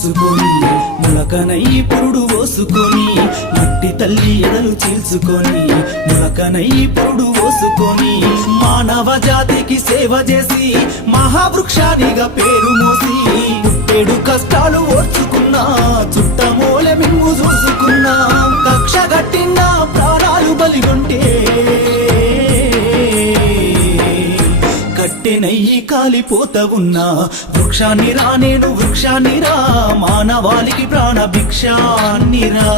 చీల్చుకొని ములకనై పురుడు పోసుకొని మట్టి తల్లి ఎదలు చీల్చుకొని ములకనై పురుడు పోసుకొని మానవ జాతికి సేవ చేసి మహావృక్షానిగా పేరు మోసి పుట్టేడు కష్టాలు ఓర్చుకున్నా చుట్టమూలె మిమ్ము చూసుకున్నా కక్ష గట్టిన ప్రాణాలు బలిగొంటే కట్టెనయ్యి కాలిపోత ఉన్నా వృక్షాన్ని రా నేను వృక్షాన్ని రా మానవాళికి ప్రాణ భిక్షాన్ని రా